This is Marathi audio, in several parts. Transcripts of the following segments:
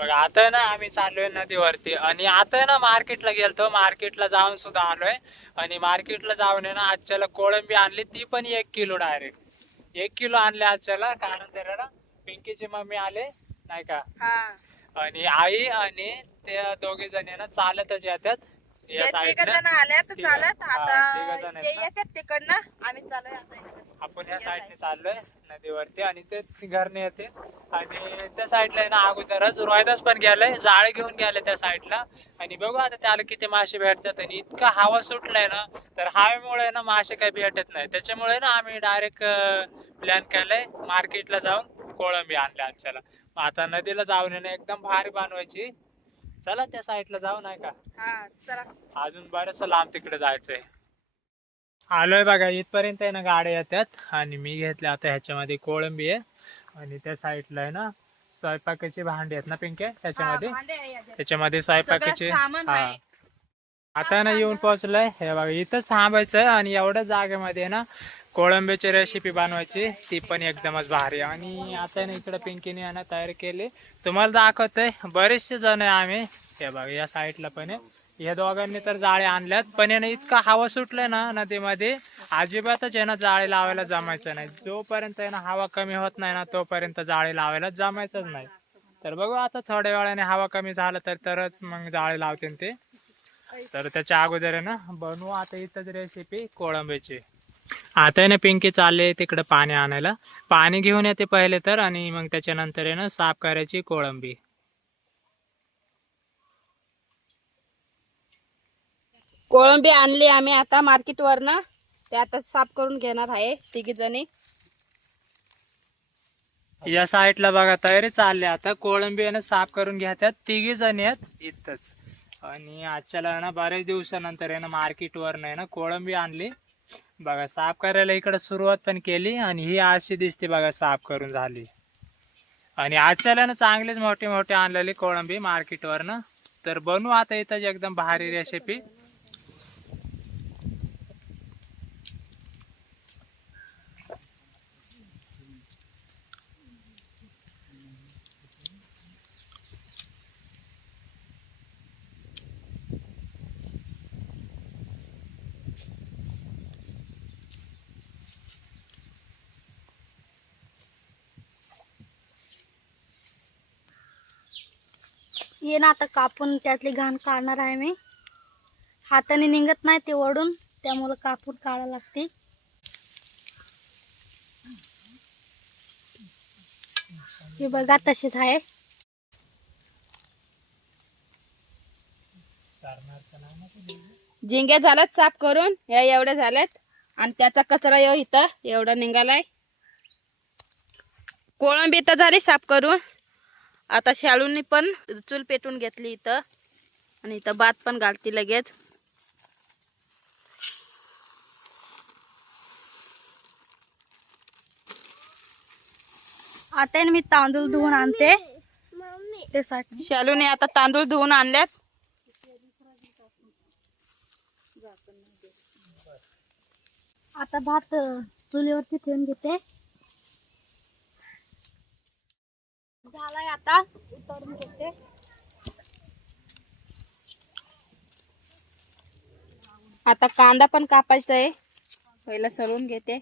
आता ना आम्ही चाललोय नदीवरती आणि आता ना मार्केटला गेलतो. मार्केटला जाऊन सुद्धा आलोय. आणि मार्केटला जाऊन आहे ना आजच्याला कोळंबी आणली. ती पण एक किलो डायरेक्ट एक किलो आणले आजच्याला कारण त्याला ना पिंकीची मम्मी आले नाही का? आणि आई आणि त्या दोघे जण आहे ना चालतच येतात. तिघ साईडनं जण आले तर चालत. आता तिकडनं. आम्ही चालू आपण या साईडने चाललोय नदीवरती आणि ते घरने येते. आणि त्या साईडला ना अगोदरच रोहिदास पण गेलाय जाळे घेऊन गेले त्या साईडला आणि बघू आता त्याला किती मासे भेटतात आणि इतका हवा सुटलाय ना तर हवेमुळे ना मासे काही भेटत नाही. त्याच्यामुळे ना आम्ही डायरेक्ट प्लॅन केलाय मार्केटला जाऊन कोळंबी आणल्या आजच्याला मग आता नदीला जाऊन ना एकदम भारी बनवायची. चला त्या साईडला जाऊ नाही का? चला. अजून बरंच लांब तिकडे जायचंय. आलोय बघा इथपर्यंत आहे ना गाड्या येतात आणि मी घेतले आता ह्याच्यामध्ये कोळंबी आहे. आणि त्या साईडला आहे ना स्वयंपाकाची भांडी आहेत ना पिंके त्याच्यामध्ये. त्याच्यामध्ये स्वयंपाकाची? हा. आता ना येऊन पोहोचलोय. हे बघा इथंच थांबायचं आणि एवढ्या जागेमध्ये ना कोळंबीची रेसिपी बनवायची. ती पण एकदमच भारी. आणि आता ना इकडे पिंकीने आहे ना तयारी केली. तुम्हाला दाखवतोय. बरेचसे जण आहे आम्ही. हे बघा या साईडला पण आहे. या दोघांनी तर जाळे आणल्यात. पण याने इतका हवा सुटलाय ना नदीमध्ये अजिबातच आहे ना जाळे लावायला जमायचं नाही. जोपर्यंत आहे ना हवा कमी होत नाही ना तोपर्यंत जाळे लावायला जमायचंच नाही. तर बघू आता थोड्या वेळाने हवा कमी झालं तर तरच मग जाळे लावते ते. तर त्याच्या अगोदर आहे ना बनवू आता इथंच रेसिपी कोळंबीची. आता आहे ना पिंकी चालले तिकडे पाणी आणायला. पाणी घेऊन येते पहिले तर आणि मग त्याच्यानंतर आहे ना साफ करायची कोळंबी. कोळंबी आणली आम्ही आता मार्केट ते आता साफ करून घेणार आहे तिघी जणी. या साईडला बघा तयारी चालली आता कोळंबी आहे साफ करून घ्यातात तिघी जणी आहेत इथंच. आणि आजच्याला ना बऱ्याच दिवसानंतर आहे ना मार्केटवरनं आहे ना कोळंबी आणली. बघा साफ करायला इकडे सुरुवात पण केली आणि ही अशी दिसते बघा साफ करून झाली. आणि आजच्याला ना चांगलीच मोठी मोठी आणलेली कोळंबी मार्केटवरनं तर बनवू आता इथं एकदम भारी रेसिपी ये ना आता कापून त्यातली घाण काढणार आहे मी. हाताने निघत नाही ते ओढून त्यामुळं कापून काढावं लागते. हे बघा तसेच आहे. झिंग्या झाल्यात साफ करून या एवढ्या झाल्यात आणि त्याचा कचरा येऊ इथं एवढा निघालाय. कोळंबी तर झाली साफ करून. आता शाळूंनी पण चूल पेटून घेतली इथं. आणि इथं भात पण घालती लगेच. आता आहे ना मी तांदूळ धुवून आणते. त्यासाठी. शालूने आता तांदूळ धुवून आणल्यात. आता भात चुलीवरती ठेवून घेते. झालाय आता. उतरून घेते. आता कांदा पण कापायचा आहे पहिला सरून घेते.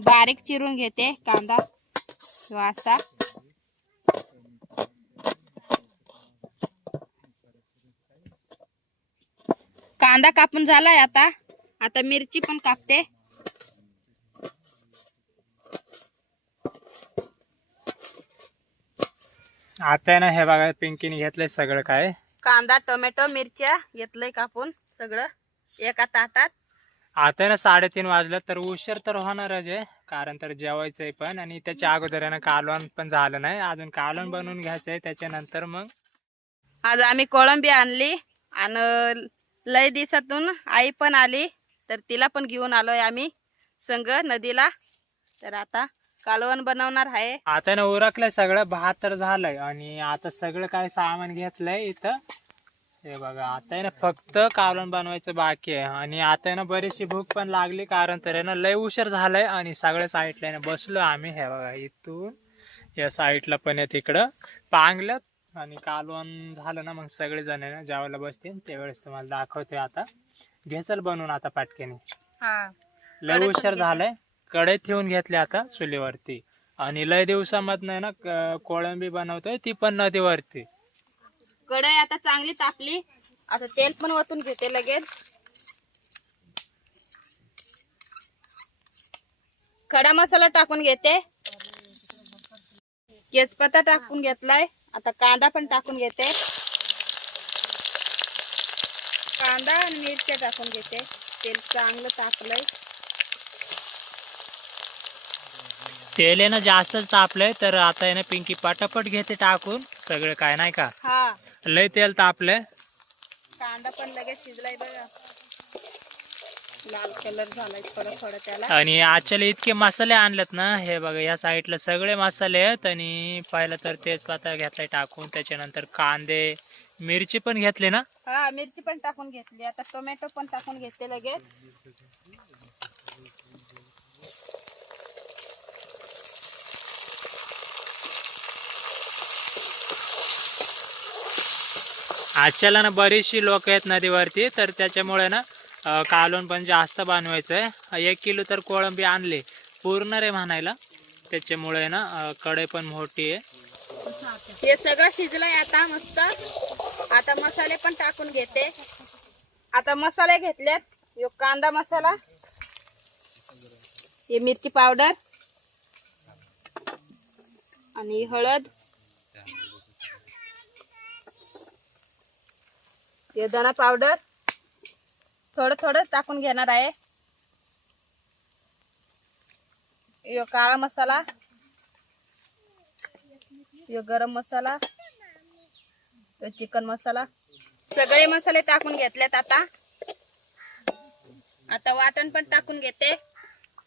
बारीक चिरून घेते कांदा वासा असा. कांदा कापून झालाय आता. आता मिरची पण कापते. आता आहे ना हे बघा पिंकीने घेतलंय सगळं काय. कांदा टोमॅटो मिरच्या घेतलंय कापून सगळं. एका ताटात. आता आहे ना साडेतीन वाजलं तर उशीर तर होणारच आहे कारण तर जेवायचंय पण आणि त्याच्या अगोदर आहे ना कालवण पण झालं नाही. अजून कालवण बनवून घ्यायचंय त्याच्यानंतर मग. आज आम्ही कोळंबी आणली आणि लय दिवसातून आई पण आली तर तिला पण घेऊन आलोय आम्ही संग नदीला. तर आता कालवण बनवणार आहे. आता ना उरकलंय सगळं भात तर झालंय आणि आता सगळं काय सामान घेतलंय इथं. हे बघा आता आहे ना फक्त कालवण बनवायचं बाकी आहे आणि आता आहे ना बरीचशी भूक पण लागली कारण तर आहे ना लय उशीर झालाय आणि सगळ्या साईडला बसलो आम्ही हे बघा इथून या साईडला पण आहे तिकडं. पांगलं आणि कालवण झालं ना मग सगळे जण ना जेवायला बसतील. त्यावेळेस तुम्हाला दाखवते आता. घेचल बनवून आता पाटक्याने. हा. लय कढई उशीर. झालाय. कढईत ठेवून घेतले आता चुलीवरती. आणि लय दिवसामधनं आहे ना कोळंबी बनवतोय ती पण नदीवरती. कढई आता चांगली तापली. आता तेल पण वतून घेते लगेच. खडा मसाला टाकून घेते. तेजपत्ता टाकून घेतलाय. आता कांदा पण टाकून घेते. कांदा आणि मिरच्या टाकून घेते. तेल चांगलं तापलंय. तेल आहे ना जास्त तापलंय तर आता आहे ना पिंकी पटापट घेते टाकून. सगळं काय नाही का? हा. लय तेल तापलंय. कांदा पण लगेच शिजलाय बघा. लाल कलर झालाय थोडं थोडं त्याला. आणि आजच्याला इतके मसाले आणलेत ना हे बघा या साईडला सगळे मसाले आहेत. आणि पहिला तर तेजपाता घेतलाय टाकून. त्याच्यानंतर कांदे मिरची पण घेतली ना? हा मिरची पण टाकून घेतली. आता टोमॅटो पण टाकून घेते लगेच. आजच्याला ना बरीचशी लोक आहेत नदीवरती. तर त्याच्यामुळे ना अं, कालवण पण जास्त बनवायचं आहे एक किलो तर कोळंबी आणली. पूर्ण रे म्हणायला. त्याच्यामुळे ना कडे कढई पण मोठी आहे. हे सगळं शिजलंय आता मस्त. आता मसाले पण टाकून घेते. आता मसाले घेतलेत. यो कांदा मसाला. हे मिरची पावडर. आणि हळद. हे धना पावडर. थोडं थोडं टाकून घेणार आहे. यो काळा मसाला. यो गरम मसाला. यो चिकन मसाला. सगळे मसाले टाकून घेतलेत आता. आता वाटण पण टाकून घेते.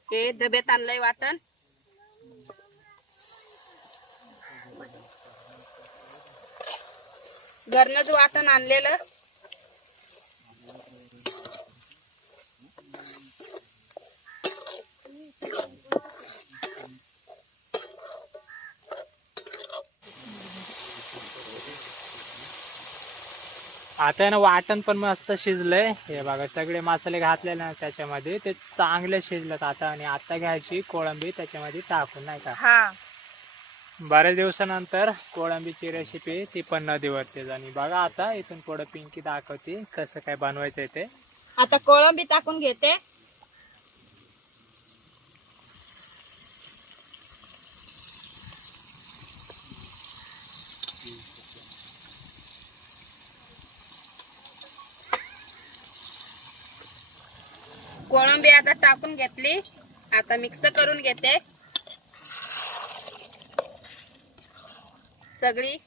हे डब्यात आणलंय वाटण. घरनं घरनंच वाटण आणलेलं आता आहे ना वाटण पण मस्त शिजलंय. हे बघा सगळे मसाले घातलेले ना त्याच्यामध्ये. ते चांगले शिजलेत आता आणि आता घ्यायची कोळंबी त्याच्यामध्ये टाकून नाही का? हा. बऱ्याच दिवसानंतर कोळंबीची रेसिपी ती पण नदीवरतीच. आणि बघा आता इथून पुढे पिंकी दाखवते कसं काय बनवायचं ते. आता कोळंबी टाकून घेते. कोळंबी आता टाकून घेतली. आता मिक्स करून घेते. सगळी.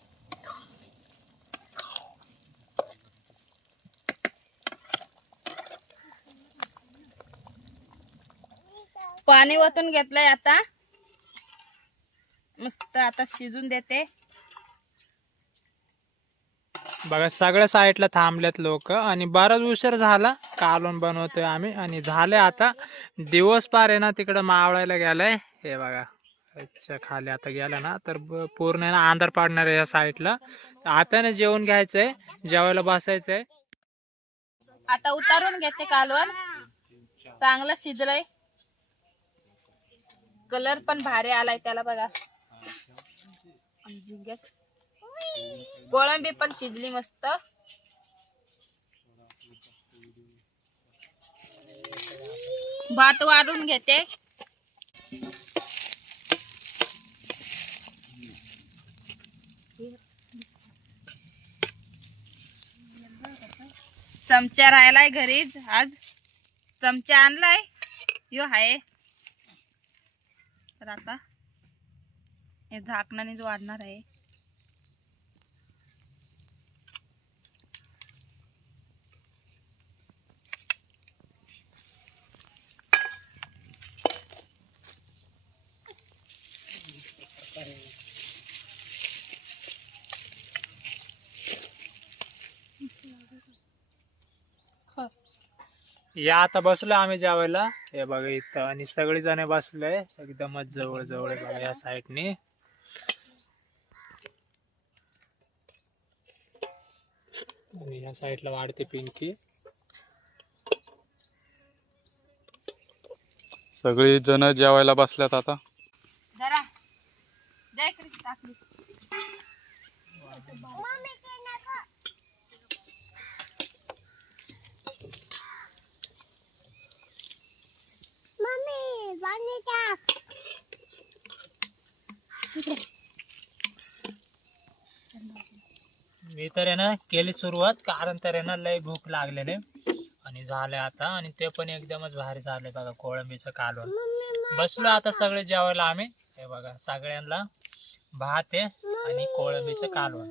पाणी ओतून घेतलंय आता. मस्त आता शिजून देते. बघा सगळ्या साईडला थांबलेत लोक आणि बराच उशीर झाला कालून बनवतोय आम्ही आणि झाले आता. दिवस पार आहे ना तिकडं मावळायला गेलाय. हे बघा अच्छा खाली आता गेला ना तर पूर्ण आहे ना अंधार पाडणार आहे या साईडला. आता ना जेवण घ्यायचंय जेवायला बसायचंय. आता उतारून घेते कालवण. चांगलं शिजलंय. कलर पण भारी आलाय त्याला बघा. कोळंबी पण शिजली मस्त. भात वाढून घेते. चमचा राहिलाय घरीच आज. चमचा आणलाय. यो हाय. तर आता हे झाकणानेच वाढणार आहे. या आता बसलो आम्ही जेवायला. हे बघा इथं आणि सगळी जण बसलोय. एकदमच जवळ जवळ आहे बघा या साईडनी. आणि या साईडला वाढते पिंकी. सगळी जण जेवायला बसल्यात आता. जरा. मी तर आहे ना केली सुरुवात कारण तर आहे ना लय भूक लागलेले. आणि झाले आता आणि ते पण एकदमच भारी झाले बघा कोळंबीचं कालवण. बसलो आता सगळे जेवायला आम्ही. हे बघा सगळ्यांना भात आहे आणि कोळंबीचं कालवण.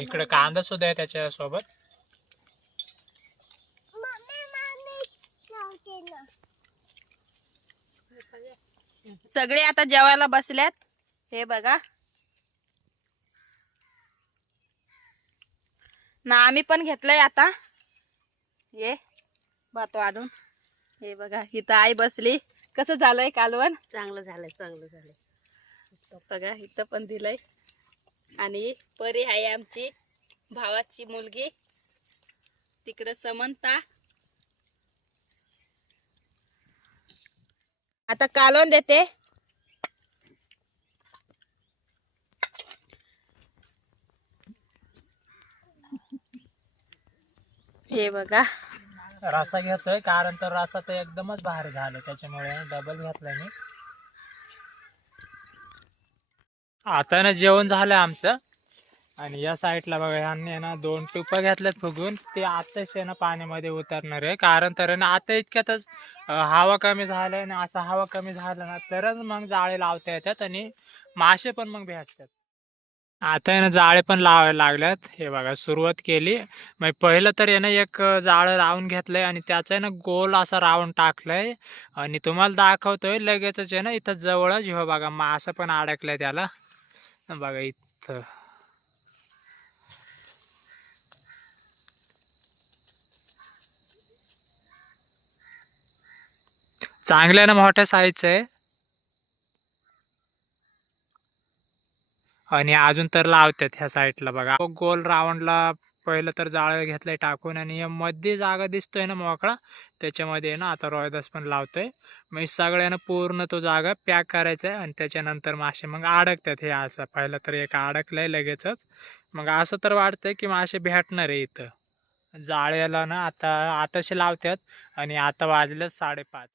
इकडे कांदा सुद्धा आहे त्याच्या सगळे आता जेवायला बसल्यात. हे बघा. ना आम्ही पण घेतलंय आता. ये भात वाढून. हे बघा इथं आई बसली. कसं झालंय कालवण? चांगलं झालंय चांगलं झालंय. बघा इथं पण दिलंय. आणि परी आहे आमची भावाची मुलगी. तिकडं समंता. आता कालवण देते. हे बघा. रसा घेतोय कारण तर रसा तर एकदमच भारी झालं त्याच्यामुळे डबल घेतलाय मी. आता ना जेवण झालं आमचं. आणि या साईडला बघा ह्यांनी ना दोन टुपा घेतल्यात फुगून. ते आताच आहे ना पाण्यामध्ये उतरणार आहे कारण तर ना आता इतक्यातच हवा कमी झाल्या आणि असं हवा कमी झालं ना तरच मग जाळे लावता येतात आणि मासे पण मग भेटतात. आता आहे ना जाळे पण लावायला लागल्यात. हे बघा सुरुवात केली. मग पहिलं तर यानं ना एक जाळं लावून घेतलंय आणि त्याचं आहे ना गोल असा राऊंड टाकलंय. आणि तुम्हाला दाखवतोय लगेचच आहे ना इथं जवळच हो बघा मासं पण अडकलंय त्याला. बघा इथं. चांगल्या ना मोठ्या साईजचं आहे आणि अजून तर लावतात ह्या साईडला बघा. गोल राऊंडला पहिलं तर जाळं घेतलंय टाकून आणि या मध्ये जागा दिसतोय ना मोकळा त्याच्यामध्ये ना आता रॉयदास पण लावतोय. मग सगळ्यांना पूर्ण तो जागा पॅक करायचा आहे आणि त्याच्यानंतर मासे मग अडकतात हे असं. पहिलं तर एक अडकलंय लगेचच. मग असं तर वाटतंय की मासे भेटणार आहे इथं. जाळ्याला ना आता आताशी लावतात आणि आता वाजलेत साडेपाच.